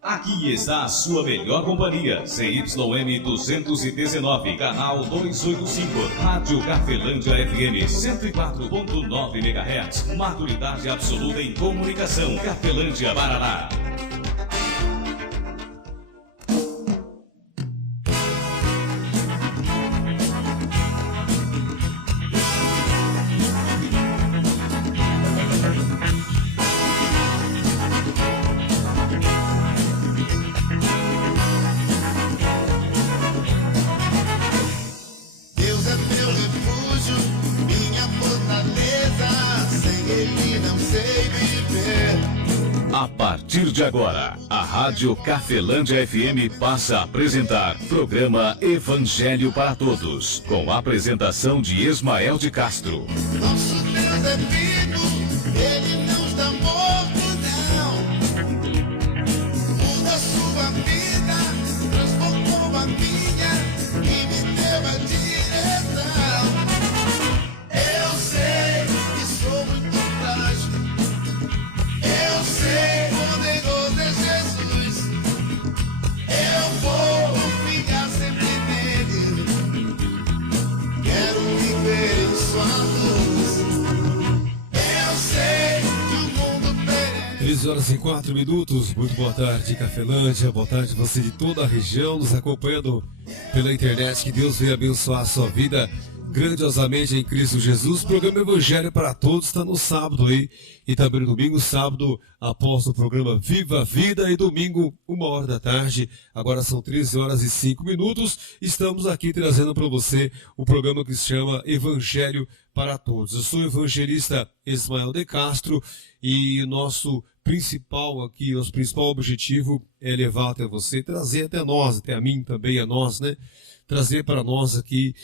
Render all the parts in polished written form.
Aqui está a sua melhor companhia, CYN 219, canal 285, Rádio Cafelândia FM 104.9 MHz, maturidade absoluta em comunicação, Cafelândia, Paraná. A partir de agora, a Rádio Cafelândia FM passa a apresentar programa Evangelho para Todos, com a apresentação de Ismael de Castro. Nosso Deus é vivo, Ele não está morto, não. Muda sua vida, transformou a minha e me deu a direção. Eu sei que sou muito frágil, eu sei, poderoso é Jesus. Eu vou confiar sempre nele. Quero viver em sua luz. Eu sei que o mundo perece. 13 horas e 4 minutos. Muito boa tarde, Cafelândia. Boa tarde você de toda a região nos acompanhando pela internet. Que Deus venha abençoar a sua vida grandiosamente em Cristo Jesus. O programa Evangelho para Todos está no sábado aí e também no domingo. Sábado após o programa Viva a Vida e domingo 1h da tarde. Agora são 13 horas e 5 minutos. Estamos aqui trazendo para você o programa que se chama Evangelho para Todos. Eu sou o evangelista Ismael de Castro e o nosso principal objetivo é levar até você, trazer até nós, até a mim também, a nós, né? Trazer para nós aqui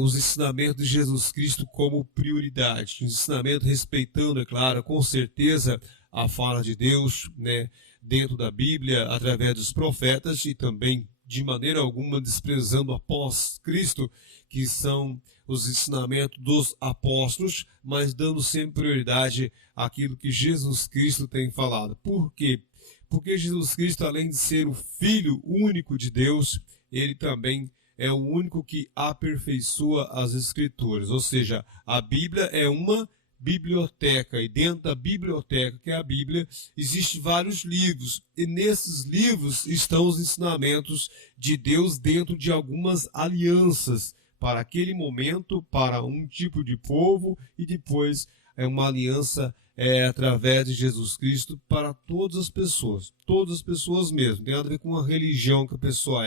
os ensinamentos de Jesus Cristo como prioridade. Um ensinamento respeitando, é claro, com certeza, a fala de Deus, né, dentro da Bíblia, através dos profetas e também, de maneira alguma, desprezando após Cristo, que são os ensinamentos dos apóstolos, mas dando sempre prioridade àquilo que Jesus Cristo tem falado. Por quê? Porque Jesus Cristo, além de ser o Filho único de Deus, ele também é o único que aperfeiçoa as Escrituras. Ou seja, a Bíblia é uma biblioteca, e dentro da biblioteca, que é a Bíblia, existem vários livros, e nesses livros estão os ensinamentos de Deus dentro de algumas alianças, para aquele momento, para um tipo de povo, e depois é uma aliança através de Jesus Cristo para todas as pessoas mesmo. Não tem nada a ver com a religião que a pessoa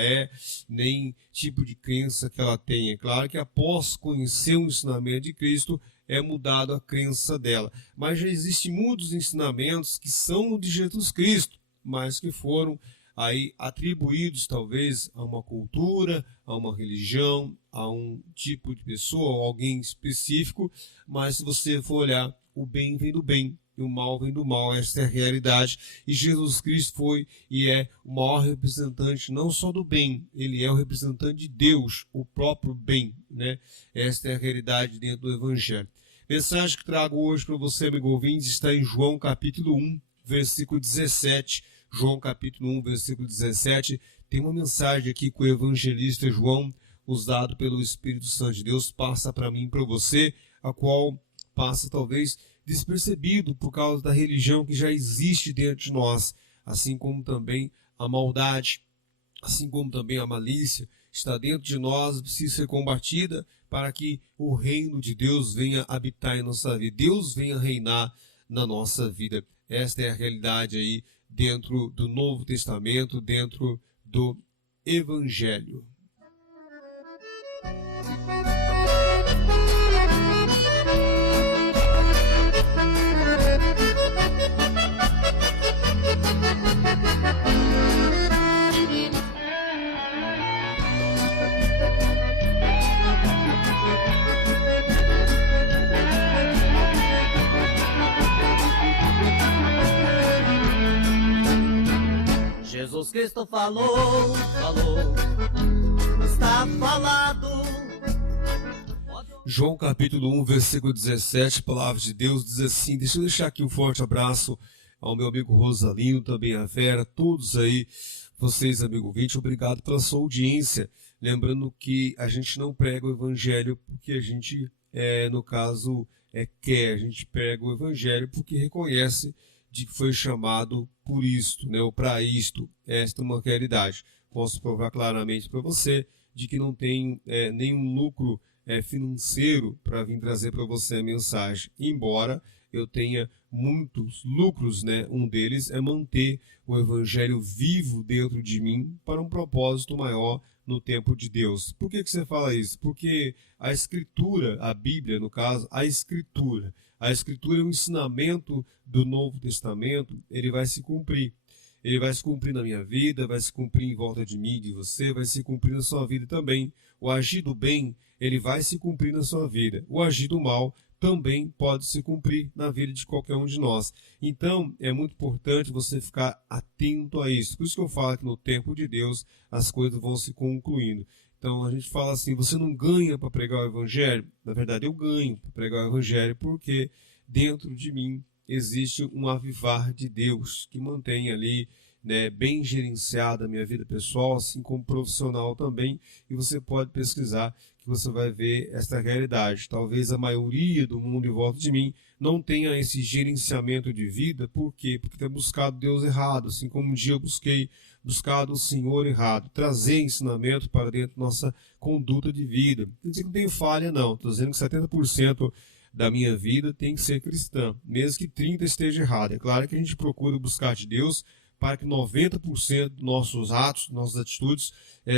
nem tipo de crença que ela tem. É claro que após conhecer o ensinamento de Cristo, é mudado a crença dela. Mas já existem muitos ensinamentos que são de Jesus Cristo, mas que foram aí atribuídos talvez a uma cultura, a uma religião, a um tipo de pessoa, ou alguém específico. Mas se você for olhar, o bem vem do bem e o mal vem do mal. Esta é a realidade. E Jesus Cristo foi e é o maior representante não só do bem, ele é o representante de Deus, o próprio bem, né? Esta é a realidade dentro do Evangelho. Mensagem que trago hoje para você, amigo ouvinte, está em João capítulo 1, versículo 17. João capítulo 1, versículo 17. Tem uma mensagem aqui que o evangelista João, usado pelo Espírito Santo de Deus, passa para mim e para você, a qual passa talvez despercebido por causa da religião que já existe dentro de nós, assim como também a maldade, assim como também a malícia está dentro de nós, precisa ser combatida para que o reino de Deus venha habitar em nossa vida, Deus venha reinar na nossa vida. Esta é a realidade aí dentro do Novo Testamento, dentro do Evangelho. Jesus Cristo falou, está falado. João capítulo 1, versículo 17, a palavra de Deus diz assim, deixa eu deixar aqui um forte abraço ao meu amigo Rosalino, também a Vera, todos aí, vocês, amigo ouvinte, obrigado pela sua audiência. Lembrando que a gente não prega o evangelho porque a gente, no caso, quer, a gente prega o evangelho porque reconhece de que foi chamado por isto, né, ou para isto. Esta é uma realidade. Posso provar claramente para você de que não tem nenhum lucro financeiro para vir trazer para você a mensagem, embora eu tenha muitos lucros, né? Um deles é manter o evangelho vivo dentro de mim para um propósito maior no tempo de Deus. Por que você fala isso? Porque a Escritura, a Bíblia no caso, a Escritura é um ensinamento do Novo Testamento, ele vai se cumprir. Ele vai se cumprir na minha vida, vai se cumprir em volta de mim, de você, vai se cumprir na sua vida também. O agir do bem, ele vai se cumprir na sua vida. O agir do mal também pode se cumprir na vida de qualquer um de nós. Então, é muito importante você ficar atento a isso. Por isso que eu falo que no tempo de Deus as coisas vão se concluindo. Então, a gente fala assim, você não ganha para pregar o evangelho? Na verdade, eu ganho para pregar o evangelho porque dentro de mim existe um avivar de Deus que mantém ali, né, bem gerenciada a minha vida pessoal, assim como profissional também, e você pode pesquisar que você vai ver esta realidade. Talvez a maioria do mundo em volta de mim não tenha esse gerenciamento de vida. Por quê? Porque tem buscado Deus errado, assim como um dia eu buscado o Senhor errado, trazer ensinamento para dentro da nossa conduta de vida. Não quer dizer que não tem falha, não. Estou dizendo que 70% da minha vida tem que ser cristã, mesmo que 30% esteja errado. É claro que a gente procura buscar de Deus para que 90% dos nossos atos, nossas atitudes,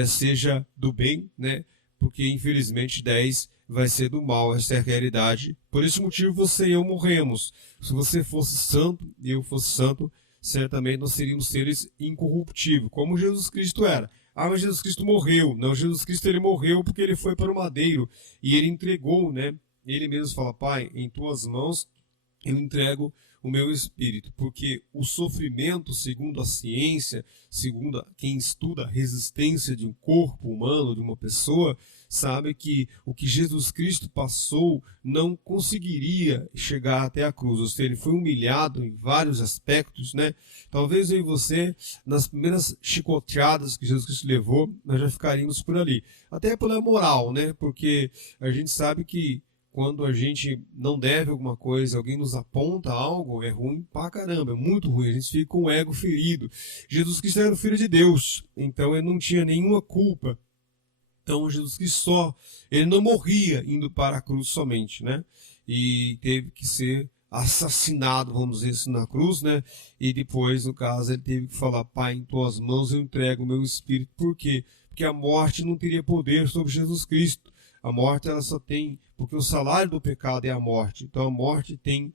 seja do bem, né? Porque infelizmente 10% vai ser do mal, essa é a realidade. Por esse motivo você e eu morremos. Se você fosse santo e eu fosse santo, certamente nós seríamos seres incorruptíveis, como Jesus Cristo era. Ah, mas Jesus Cristo morreu. Não, Jesus Cristo ele morreu porque ele foi para o madeiro e ele entregou, né? Ele mesmo fala, Pai, em tuas mãos eu entrego o meu espírito, porque o sofrimento, segundo a ciência, segundo quem estuda a resistência de um corpo humano, de uma pessoa, sabe que o que Jesus Cristo passou não conseguiria chegar até a cruz, ou seja, ele foi humilhado em vários aspectos, né? Talvez eu e você, nas primeiras chicoteadas que Jesus Cristo levou, nós já ficaríamos por ali, até pela moral, né? Porque a gente sabe que quando a gente não deve alguma coisa, alguém nos aponta algo, é ruim pra caramba, é muito ruim, a gente fica com o ego ferido. Jesus Cristo era o Filho de Deus, então ele não tinha nenhuma culpa. Então Jesus Cristo ele não morria indo para a cruz somente, né? E teve que ser assassinado, vamos dizer assim, na cruz, né? E depois, no caso, ele teve que falar, Pai, em tuas mãos eu entrego o meu espírito. Por quê? Porque a morte não teria poder sobre Jesus Cristo. A morte ela só tem, porque o salário do pecado é a morte. Então a morte tem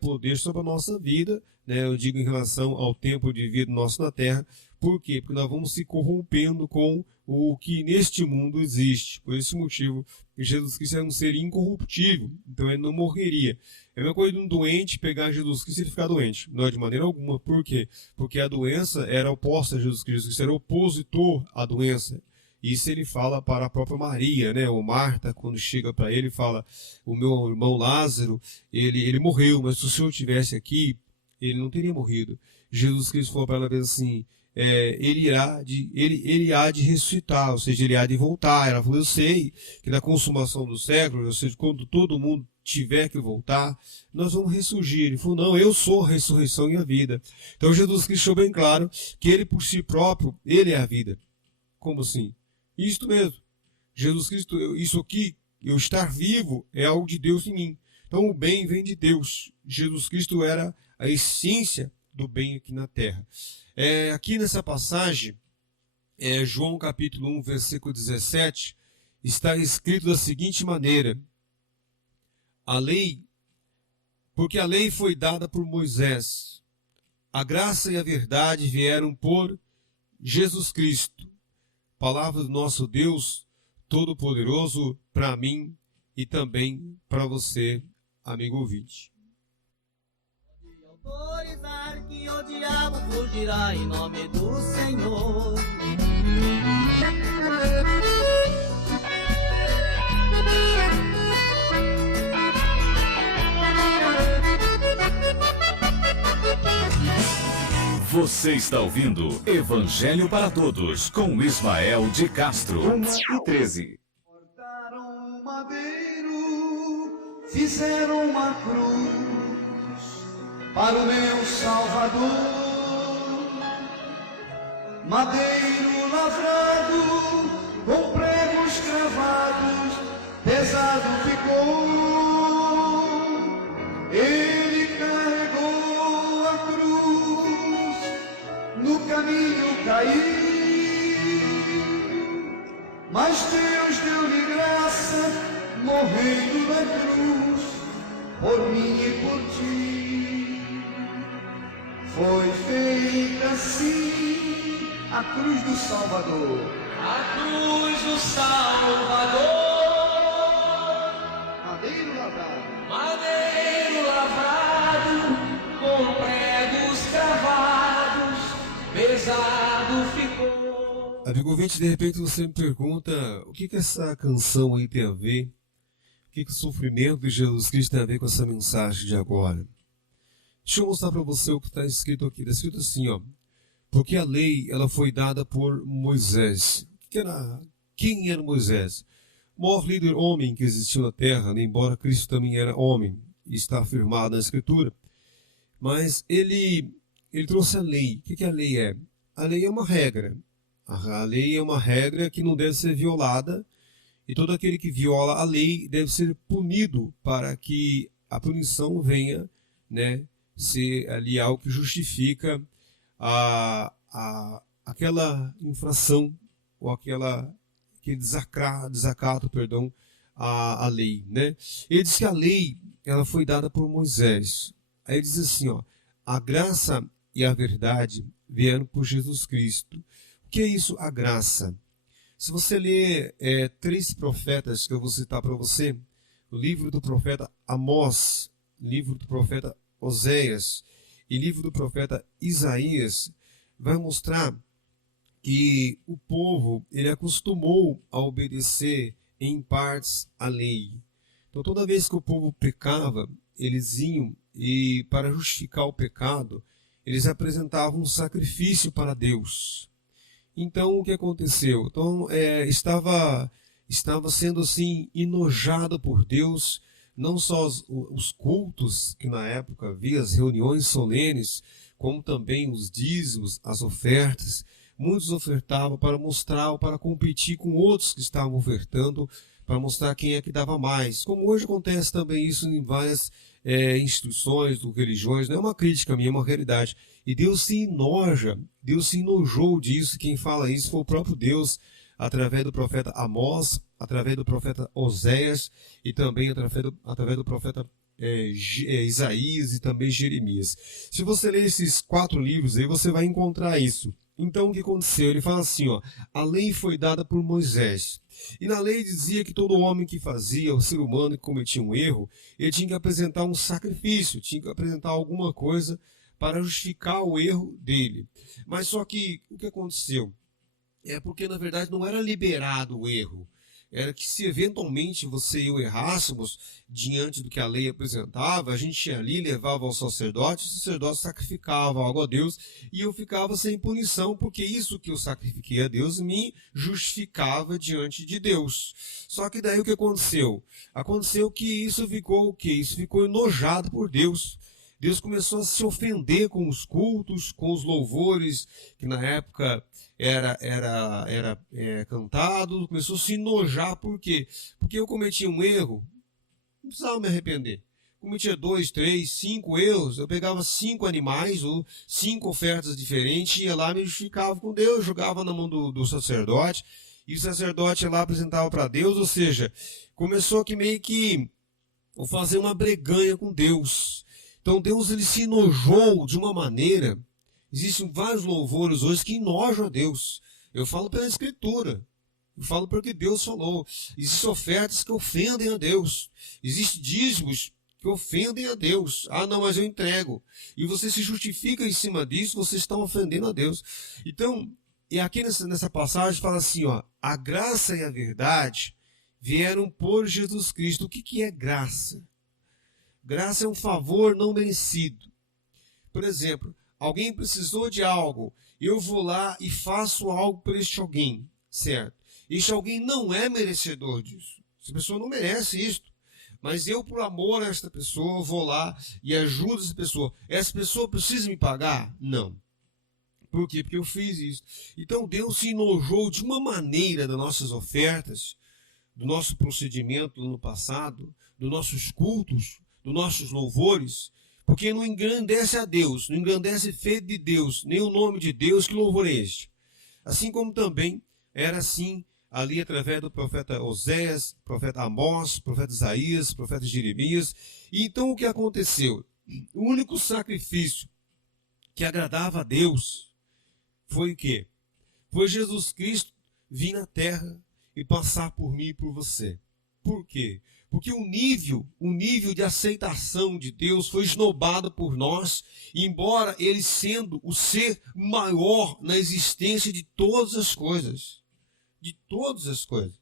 poder sobre a nossa vida, né? Eu digo em relação ao tempo de vida nosso na terra. Por quê? Porque nós vamos se corrompendo com o que neste mundo existe. Por esse motivo, Jesus Cristo era um ser incorruptível, então ele não morreria. É a mesma coisa de um doente pegar Jesus Cristo e ele ficar doente. Não é de maneira alguma. Por quê? Porque a doença era oposta a Jesus Cristo. Jesus Cristo era opositor à doença. Isso ele fala para a própria Maria, né? O Marta, quando chega para ele, fala, o meu irmão Lázaro, ele morreu, mas se o Senhor estivesse aqui, ele não teria morrido. Jesus Cristo falou para ela assim, ele há de ressuscitar, ou seja, ele há de voltar. Ela falou, eu sei que na consumação do século, ou seja, quando todo mundo tiver que voltar, nós vamos ressurgir. Ele falou, não, eu sou a ressurreição e a vida. Então Jesus Cristo deixou bem claro que ele por si próprio, ele é a vida. Como assim? Isto mesmo. Jesus Cristo, isso aqui, eu estar vivo, é algo de Deus em mim. Então o bem vem de Deus. Jesus Cristo era a essência do bem aqui na terra. Aqui nessa passagem, João capítulo 1, versículo 17, está escrito da seguinte maneira, porque a lei foi dada por Moisés, a graça e a verdade vieram por Jesus Cristo. Palavra do nosso Deus Todo-Poderoso para mim e também para você, amigo ouvinte. Autorizar que o diabo fugirá em nome do Senhor. Você está ouvindo Evangelho para Todos com Ismael de Castro. 1h13. Cortaram um madeiro, fizeram uma cruz para o meu Salvador. Madeiro lavrado, com pregos cravados, pesado ficou. Ele carregou a cruz, no caminho caiu, mas Deus deu-lhe graça, morrendo na cruz, por mim e por ti. Foi feita assim a cruz do Salvador. A cruz do Salvador, Madeiro lavrado, madeiro lavrado, com pregos cravados, pesado ficou. Amigo ouvinte, de repente você me pergunta o que essa canção aí tem a ver? O que o sofrimento de Jesus Cristo tem a ver com essa mensagem de agora? Deixa eu mostrar para você o que está escrito aqui. Está escrito assim, ó. Porque a lei ela foi dada por Moisés. Quem era Moisés? O maior líder homem que existiu na terra, embora Cristo também era homem, e está afirmado na Escritura. Mas ele trouxe a lei. O que a lei é? A lei é uma regra. A lei é uma regra que não deve ser violada, e todo aquele que viola a lei deve ser punido para que a punição venha, né, ser ali algo que justifica aquela infração ou aquele desacato, à lei, né? Ele diz que a lei ela foi dada por Moisés. Aí ele diz assim, ó, a graça e a verdade vieram por Jesus Cristo. O que é isso, a graça? Se você ler 3 profetas que eu vou citar para você, o livro do profeta Amós, livro do profeta Oséias e livro do profeta Isaías, vai mostrar que o povo ele acostumou a obedecer em partes a lei. Então toda vez que o povo pecava, eles iam e para justificar o pecado, eles apresentavam um sacrifício para Deus. Então o que aconteceu? Então estava sendo assim enojado por Deus, não só os cultos que na época havia, as reuniões solenes, como também os dízimos, as ofertas. Muitos ofertavam para mostrar, para competir com outros que estavam ofertando, para mostrar quem é que dava mais. Como hoje acontece também isso em várias instituições, religiões, não é uma crítica minha, é uma realidade. E Deus se enoja, Deus se enojou disso. Quem fala isso foi o próprio Deus, através do profeta Amós, através do profeta Oséias e também através do profeta Isaías e também Jeremias. Se você ler esses 4 livros aí, você vai encontrar isso. Então o que aconteceu? Ele fala assim, ó, a lei foi dada por Moisés. E na lei dizia que todo homem que fazia, o ser humano que cometia um erro, ele tinha que apresentar um sacrifício, tinha que apresentar alguma coisa para justificar o erro dele. Mas só que o que aconteceu? É porque na verdade não era liberado o erro. Era que se eventualmente você e eu errássemos diante do que a lei apresentava, a gente ia ali, levava ao sacerdote, o sacerdote sacrificava algo a Deus e eu ficava sem punição, porque isso que eu sacrifiquei a Deus me justificava diante de Deus. Só que daí o que aconteceu? Aconteceu que isso ficou o quê? Isso ficou enojado por Deus. Deus começou a se ofender com os cultos, com os louvores, que na época era cantado, começou a se enojar. Por quê? Porque eu cometi um erro, não precisava me arrepender. Cometia 2, 3, 5 erros, eu pegava 5 animais ou 5 ofertas diferentes, ia lá, me justificava com Deus, jogava na mão do sacerdote, e o sacerdote ia lá, apresentava para Deus, ou seja, começou que meio que vou fazer uma breganha com Deus. Então Deus ele se enojou de uma maneira. Existem vários louvores hoje que enojam a Deus. Eu falo pela Escritura. Eu falo porque Deus falou. Existem ofertas que ofendem a Deus. Existem dízimos que ofendem a Deus. Ah, não, mas eu entrego. E você se justifica em cima disso, você está ofendendo a Deus. Então, e aqui nessa passagem fala assim, ó, a graça e a verdade vieram por Jesus Cristo. O que é graça? Graça é um favor não merecido. Por exemplo, alguém precisou de algo, eu vou lá e faço algo para este alguém, certo? Este alguém não é merecedor disso. Essa pessoa não merece isto. Mas eu, por amor a esta pessoa, vou lá e ajudo essa pessoa. Essa pessoa precisa me pagar? Não. Por quê? Porque eu fiz isso. Então Deus se enojou de uma maneira das nossas ofertas, do nosso procedimento no passado, dos nossos cultos, dos nossos louvores, porque não engrandece a Deus, não engrandece o feito de Deus, nem o nome de Deus, que louvor é este. Assim como também era assim ali através do profeta Oséias, profeta Amós, profeta Isaías, profeta Jeremias. E então o que aconteceu? O único sacrifício que agradava a Deus foi o quê? Foi Jesus Cristo vir na terra e passar por mim e por você. Por quê? Porque o nível de aceitação de Deus foi esnobado por nós, embora ele sendo o ser maior na existência de todas as coisas. De todas as coisas.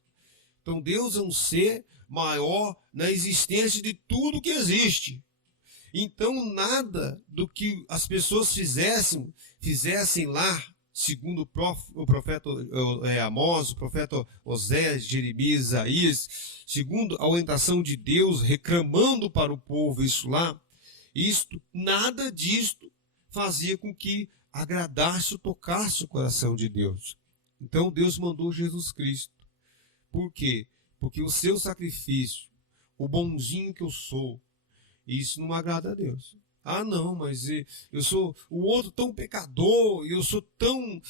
Então Deus é um ser maior na existência de tudo que existe. Então nada do que as pessoas fizessem lá, segundo o profeta Amós, o profeta Oséias, Jeremias, Isaías, segundo a orientação de Deus, reclamando para o povo isso lá, nada disto fazia com que agradasse ou tocasse o coração de Deus. Então Deus mandou Jesus Cristo. Por quê? Porque o seu sacrifício, o bonzinho que eu sou, isso não agrada a Deus. Ah, não, mas eu sou o outro tão pecador, eu sou tão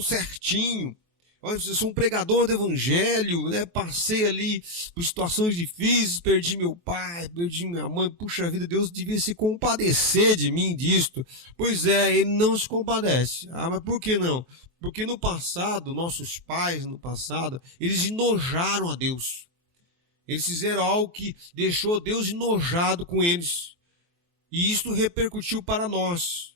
certinho. Olha, eu sou um pregador do evangelho, né? Passei ali por situações difíceis, perdi meu pai, perdi minha mãe. Puxa vida, Deus devia se compadecer de mim disto. Pois é, ele não se compadece. Ah, mas por que não? Porque no passado, nossos pais no passado, eles enojaram a Deus. Eles fizeram algo que deixou Deus enojado com eles. E isto repercutiu para nós.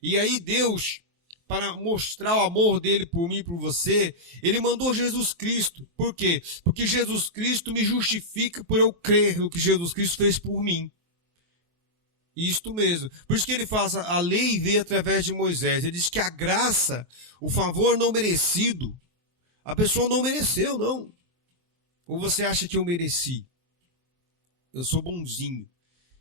E aí Deus, para mostrar o amor dele por mim e por você, ele mandou Jesus Cristo. Por quê? Porque Jesus Cristo me justifica por eu crer no que Jesus Cristo fez por mim. Isto mesmo. Por isso que ele fala, a lei veio através de Moisés. Ele diz que a graça, o favor não merecido, a pessoa não mereceu, não. Ou você acha que eu mereci? Eu sou bonzinho.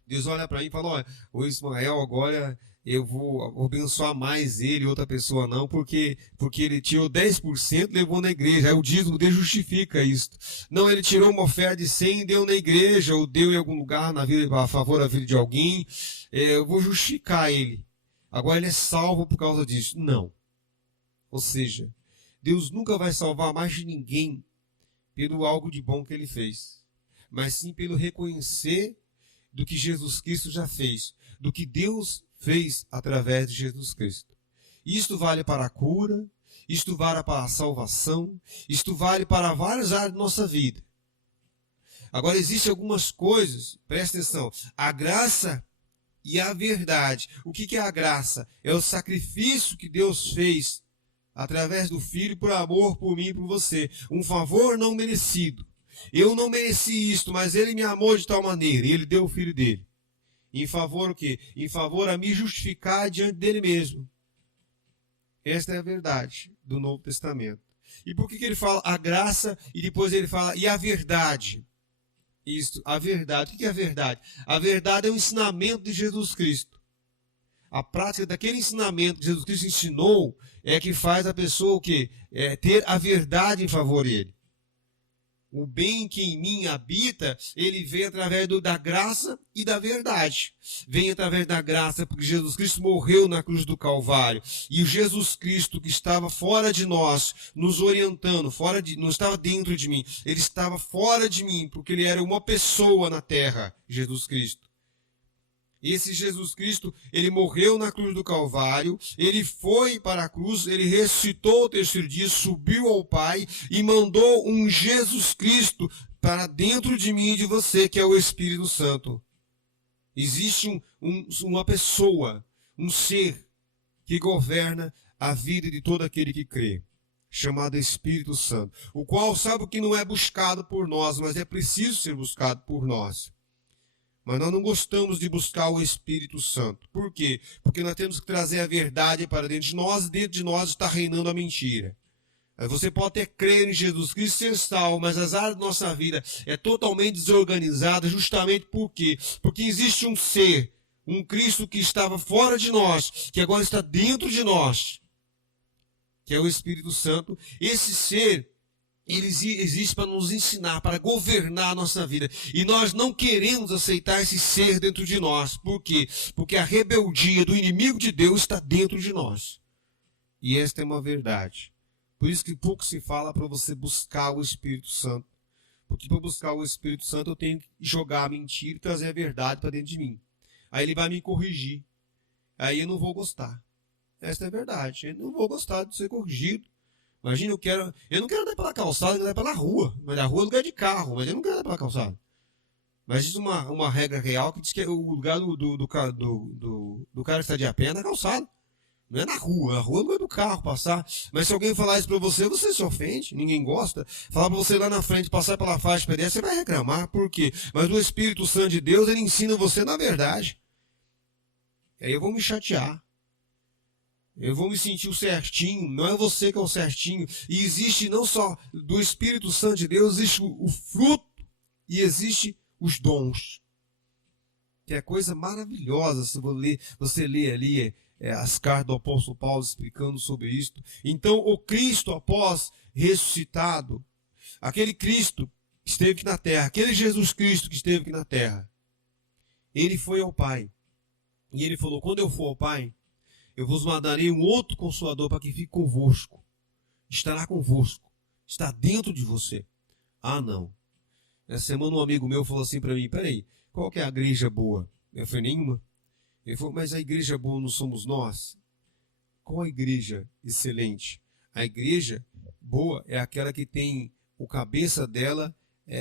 Deus olha para mim e fala, olha, o Ismael agora eu vou abençoar mais ele, outra pessoa não, porque ele tirou 10% e levou na igreja. Aí o dízimo dele justifica isso. Não, ele tirou uma oferta de 100 e deu na igreja, ou deu em algum lugar na vida, a favor da vida de alguém. Eu vou justificar ele. Agora ele é salvo por causa disso. Não. Ou seja, Deus nunca vai salvar mais de ninguém pelo algo de bom que ele fez, mas sim pelo reconhecer do que Jesus Cristo já fez, do que Deus fez através de Jesus Cristo. Isto vale para a cura, isto vale para a salvação, isto vale para várias áreas da nossa vida. Agora, existem algumas coisas, presta atenção, a graça e a verdade. O que é a graça? É o sacrifício que Deus fez através do Filho por amor por mim e por você. Um favor não merecido. Eu não mereci isto, mas ele me amou de tal maneira, e ele deu o Filho dele. Em favor o quê? Em favor a me justificar diante dele mesmo. Esta é a verdade do Novo Testamento. E por que ele fala a graça e depois ele fala e a verdade? Isto, a verdade. O que é a verdade? A verdade é o ensinamento de Jesus Cristo. A prática daquele ensinamento que Jesus Cristo ensinou é que faz a pessoa o quê? Ter a verdade em favor dele. O bem que em mim habita, ele vem através da graça e da verdade. Vem através da graça, porque Jesus Cristo morreu na cruz do Calvário. E o Jesus Cristo que estava fora de nós, nos orientando, não estava dentro de mim, ele estava fora de mim, porque ele era uma pessoa na terra, Jesus Cristo. Esse Jesus Cristo, ele morreu na cruz do Calvário, ele foi para a cruz, ele ressuscitou o terceiro dia, subiu ao Pai e mandou um Jesus Cristo para dentro de mim e de você, que é o Espírito Santo. Existe uma pessoa, um ser que governa a vida de todo aquele que crê, chamado Espírito Santo, o qual sabe que não é buscado por nós, mas é preciso ser buscado por nós. Mas nós não gostamos de buscar o Espírito Santo. Por quê? Porque nós temos que trazer a verdade para dentro de nós, e dentro de nós está reinando a mentira. Aí você pode até crer em Jesus Cristo ser salvo, mas as áreas da nossa vida é totalmente desorganizada, justamente por quê? Porque existe um ser, um Cristo que estava fora de nós, que agora está dentro de nós, que é o Espírito Santo. Esse ser, ele existe para nos ensinar, para governar a nossa vida. E nós não queremos aceitar esse ser dentro de nós. Por quê? Porque a rebeldia do inimigo de Deus está dentro de nós. E esta é uma verdade. Por isso que pouco se fala para você buscar o Espírito Santo. Porque para buscar o Espírito Santo eu tenho que jogar a mentira e trazer a verdade para dentro de mim. Aí ele vai me corrigir. Aí eu não vou gostar. Esta é a verdade. Eu não vou gostar de ser corrigido. Imagina, eu não quero andar pela calçada, eu quero andar pela rua. Mas a rua é lugar de carro, mas eu não quero andar pela calçada. Mas existe uma regra real que diz que o lugar do cara que está de a pé é na calçada. Não é na rua. A rua é o lugar do carro passar. Mas se alguém falar isso para você, você se ofende. Ninguém gosta. Falar para você lá na frente, passar pela faixa de pedestre, você vai reclamar. Por quê? Mas o Espírito Santo de Deus, ele ensina você na verdade. Aí eu vou me chatear. Eu vou me sentir o certinho, não é você que é o certinho. E existe não só do Espírito Santo de Deus, existe o fruto e existe os dons. Que é coisa maravilhosa se você lê ali as cartas do apóstolo Paulo explicando sobre isto. Então o Cristo após ressuscitado, aquele Cristo que esteve aqui na terra, aquele Jesus Cristo que esteve aqui na terra, ele foi ao Pai. E ele falou, quando eu for ao Pai, eu vos mandarei um outro Consolador para que fique convosco. Estará convosco. Está dentro de você. Ah, não. Essa semana um amigo meu falou assim para mim, peraí, qual que é a igreja boa? Eu falei, nenhuma. Ele falou, mas a igreja boa não somos nós? Qual a igreja excelente? A igreja boa é aquela que tem o cabeça dela,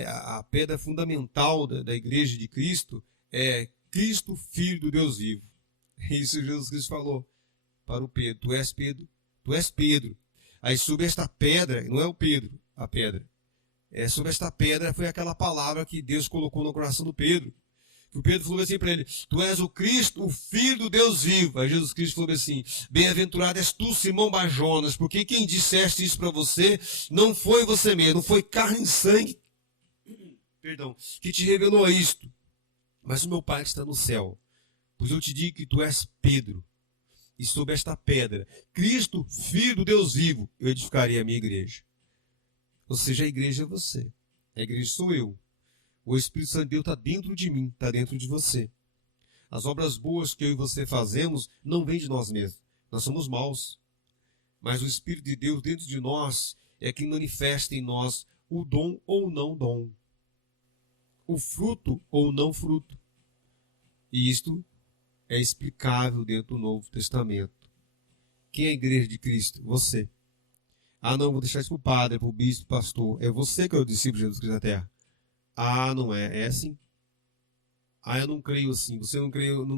a pedra fundamental da igreja de Cristo, é Cristo, Filho do Deus vivo. Isso Jesus Cristo falou para o Pedro, tu és Pedro, tu és Pedro. Aí sobre esta pedra, não é o Pedro, a pedra. Sobre esta pedra foi aquela palavra que Deus colocou no coração do Pedro. Que o Pedro falou assim para ele, tu és o Cristo, o Filho do Deus vivo. Aí Jesus Cristo falou assim, bem-aventurado és tu, Simão Barjonas, porque quem disseste isso para você não foi você mesmo, não foi carne e sangue, que te revelou isto, mas o meu Pai que está no céu. Pois eu te digo que tu és Pedro, e sobre esta pedra, Cristo, Filho do Deus vivo, eu edificarei a minha igreja. Ou seja, a igreja é você, a igreja sou eu. O Espírito Santo de Deus está dentro de mim, está dentro de você. As obras boas que eu e você fazemos não vêm de nós mesmos, nós somos maus. Mas o Espírito de Deus dentro de nós é que manifesta em nós o dom ou não dom, o fruto ou não fruto. E isto é explicável dentro do Novo Testamento. Quem é a igreja de Cristo? Você. Ah, não, vou deixar isso para o padre, para o bispo, para o pastor. É você que é o discípulo de Jesus Cristo na terra. Ah, não é. É assim. Ah, eu não creio assim. Você não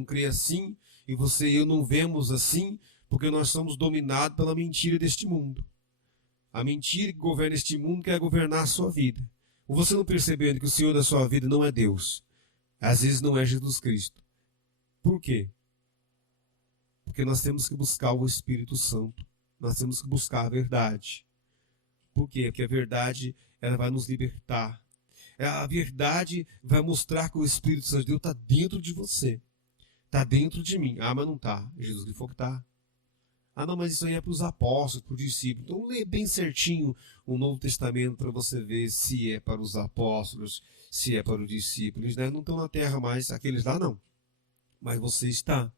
crê assim. E você e eu não vemos assim, porque nós somos dominados pela mentira deste mundo. A mentira que governa este mundo quer governar a sua vida. Ou você não percebendo que o Senhor da sua vida não é Deus. Às vezes não é Jesus Cristo. Por quê? Porque nós temos que buscar o Espírito Santo. Nós temos que buscar a verdade. Por quê? Porque a verdade ela vai nos libertar. A verdade vai mostrar que o Espírito Santo de Deus está dentro de você. Está dentro de mim. Ah, mas não está. Jesus lhe falou que está. Ah, não, mas isso aí é para os apóstolos, para os discípulos. Então lê bem certinho o Novo Testamento para você ver se é para os apóstolos, se é para os discípulos. Eles não estão na terra mais, aqueles lá não. Mas você está.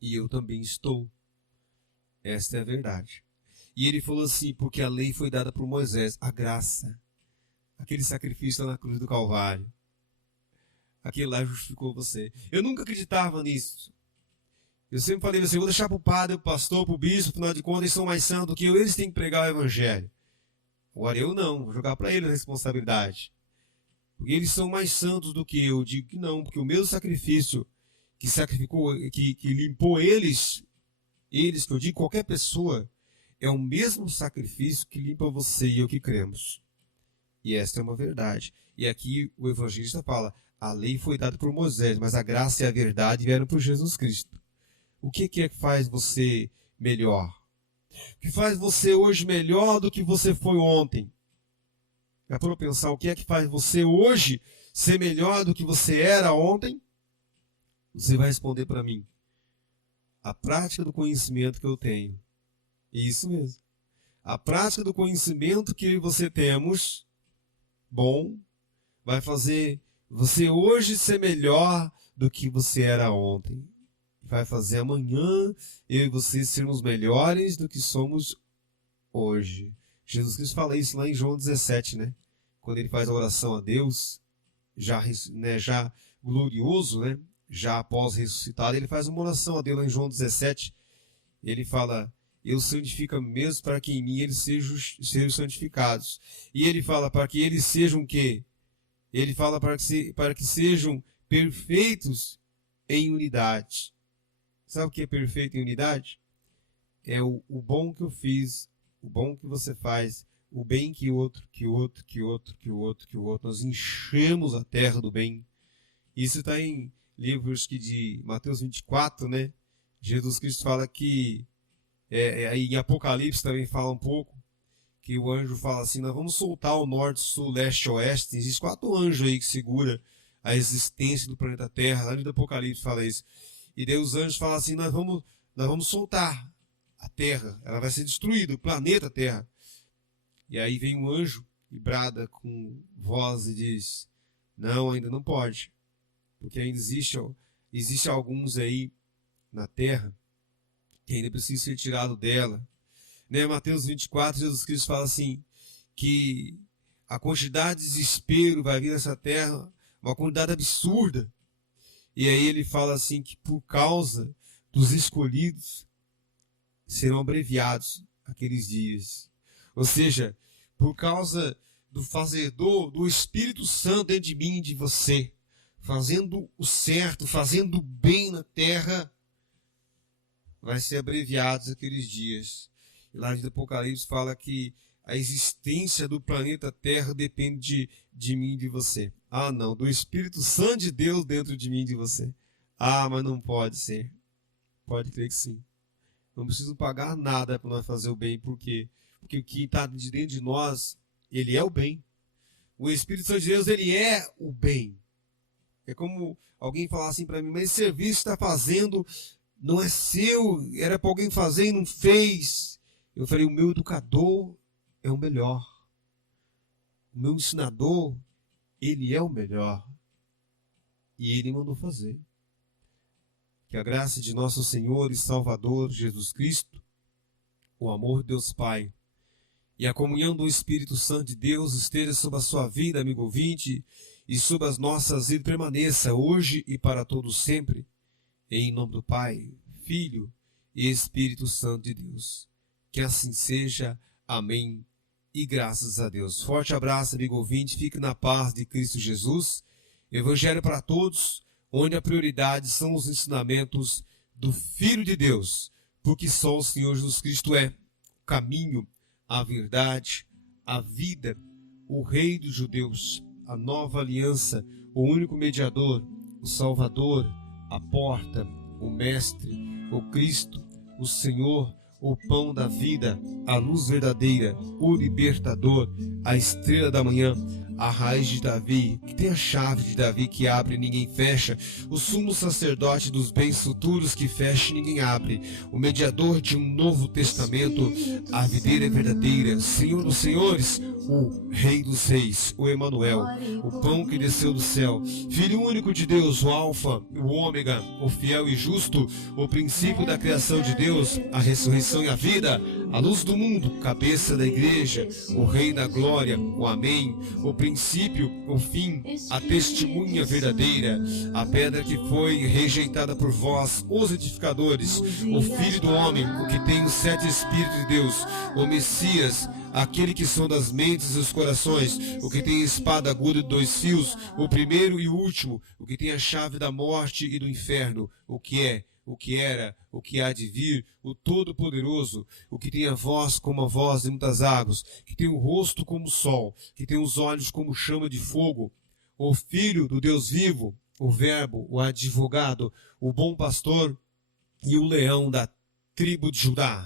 E eu também estou. Esta é a verdade. E ele falou assim, porque a lei foi dada por Moisés, a graça. Aquele sacrifício lá na cruz do Calvário. Aquele lá justificou você. Eu nunca acreditava nisso. Eu sempre falei assim, vou deixar para o padre, para o pastor, para o bispo, afinal de contas eles são mais santos do que eu, eles têm que pregar o evangelho. Agora eu não, vou jogar para eles a responsabilidade. Porque eles são mais santos do que eu. Digo que não, porque o mesmo sacrifício que sacrificou, que limpou eles, que eu digo qualquer pessoa, é o mesmo sacrifício que limpa você e eu que cremos. E esta é uma verdade. E aqui o evangelista fala, A lei foi dada por Moisés, mas a graça e a verdade vieram por Jesus Cristo. O que é que faz você melhor? O que faz você hoje melhor do que você foi ontem? Já parou para pensar o que é que faz você hoje ser melhor do que você era ontem? Você vai responder para mim: a prática do conhecimento que eu tenho. Isso mesmo. A prática do conhecimento que você temos, bom, vai fazer você hoje ser melhor do que você era ontem. Vai fazer amanhã eu e você sermos melhores do que somos hoje. Jesus Cristo fala isso lá em João 17, né? Quando ele faz a oração a Deus, já glorioso, né? Já após ressuscitado, ele faz uma oração a Deus lá em João 17. Ele fala: eu santifico mesmo para que em mim eles sejam santificados. E ele fala para que eles sejam o quê? Ele fala para que sejam perfeitos em unidade. Sabe o que é perfeito em unidade? É o bom que eu fiz, o bom que você faz, o bem que o outro. Nós enchemos a terra do bem. Isso está em livros de Mateus 24, né? Jesus Cristo fala que, em Apocalipse também fala um pouco, que o anjo fala assim: nós vamos soltar o norte, sul, leste, oeste. Existem 4 anjos aí que segura a existência do planeta Terra. Lá no Apocalipse fala isso. E daí os anjos falam assim: nós vamos soltar a Terra, ela vai ser destruída, o planeta Terra. E aí vem um anjo e brada com voz e diz: não, ainda não pode, porque ainda existe alguns aí na Terra que ainda precisa ser tirado dela. Né? Mateus 24, Jesus Cristo fala assim, que a quantidade de desespero vai vir nessa terra, uma quantidade absurda. E aí ele fala assim que por causa dos escolhidos serão abreviados aqueles dias. Ou seja, por causa do fazedor, do Espírito Santo dentro de mim e de você, fazendo o certo, fazendo o bem na terra, vai ser abreviados aqueles dias. E lá no Apocalipse fala que a existência do planeta Terra depende de mim e de você. Ah, não, do Espírito Santo de Deus dentro de mim e de você. Ah, mas não pode ser. Pode crer que sim. Não preciso pagar nada para nós fazer o bem, porque o que está de dentro de nós, ele é o bem. O Espírito Santo de Deus, ele é o bem. É como alguém falar assim para mim: mas esse serviço que está fazendo não é seu, era para alguém fazer e não fez. Eu falei: o meu educador é o melhor. O meu ensinador, ele é o melhor. E ele mandou fazer. Que a graça de nosso Senhor e Salvador Jesus Cristo, o amor de Deus Pai e a comunhão do Espírito Santo de Deus esteja sobre a sua vida, amigo ouvinte, e sobre as nossas vidas, permaneça hoje e para todos sempre. Em nome do Pai, Filho e Espírito Santo de Deus. Que assim seja. Amém. E graças a Deus. Forte abraço, amigo ouvinte. Fique na paz de Cristo Jesus. Evangelho para todos, onde a prioridade são os ensinamentos do Filho de Deus. Porque só o Senhor Jesus Cristo é o caminho, a verdade, a vida, o Rei dos Judeus, a nova aliança, o único mediador, o Salvador, a porta, o Mestre, o Cristo, o Senhor, o pão da vida, a luz verdadeira, o libertador, a estrela da manhã, a raiz de Davi, que tem a chave de Davi que abre e ninguém fecha, o sumo sacerdote dos bens futuros que fecha e ninguém abre, o mediador de um novo testamento, a videira verdadeira, Senhor dos senhores, o Rei dos reis, o Emanuel, o pão que desceu do céu, Filho único de Deus, o Alfa, o Ômega, o fiel e justo, o princípio da criação de Deus, a ressurreição e a vida, a luz do mundo, cabeça da igreja, o Rei da glória, o Amém, o princípio, o fim, a testemunha verdadeira, a pedra que foi rejeitada por vós, os edificadores, o Filho do homem, o que tem os 7 Espíritos de Deus, o Messias, aquele que sonda as mentes e os corações, o que tem a espada aguda de 2 fios, o primeiro e o último, o que tem a chave da morte e do inferno, o que é, o que era, o que há de vir, o Todo-Poderoso, o que tem a voz como a voz de muitas águas, que tem o rosto como o sol, que tem os olhos como chama de fogo, o Filho do Deus vivo, o Verbo, o advogado, o bom pastor e o leão da tribo de Judá.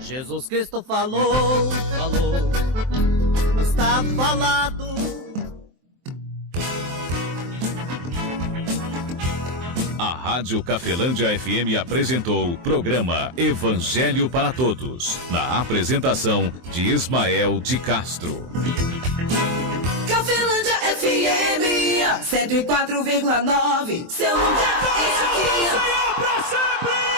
Jesus Cristo falou, está falado. A Rádio Cafelândia FM apresentou o programa Evangelho para Todos, na apresentação de Ismael de Castro. Cafelândia FM 104,9, seu lugar é aqui. Pra sempre!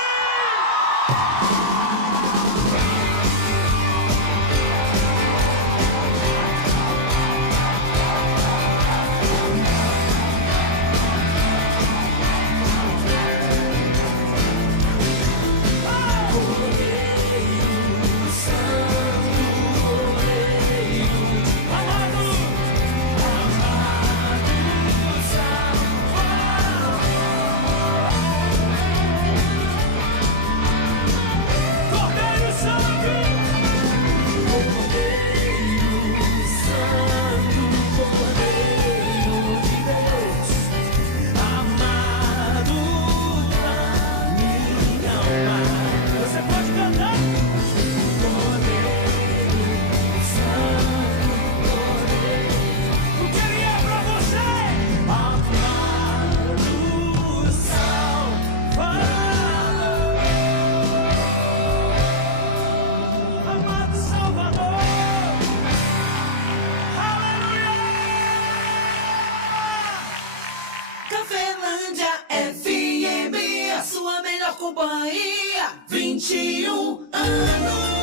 Cafelândia FM, a sua melhor companhia, 21 anos.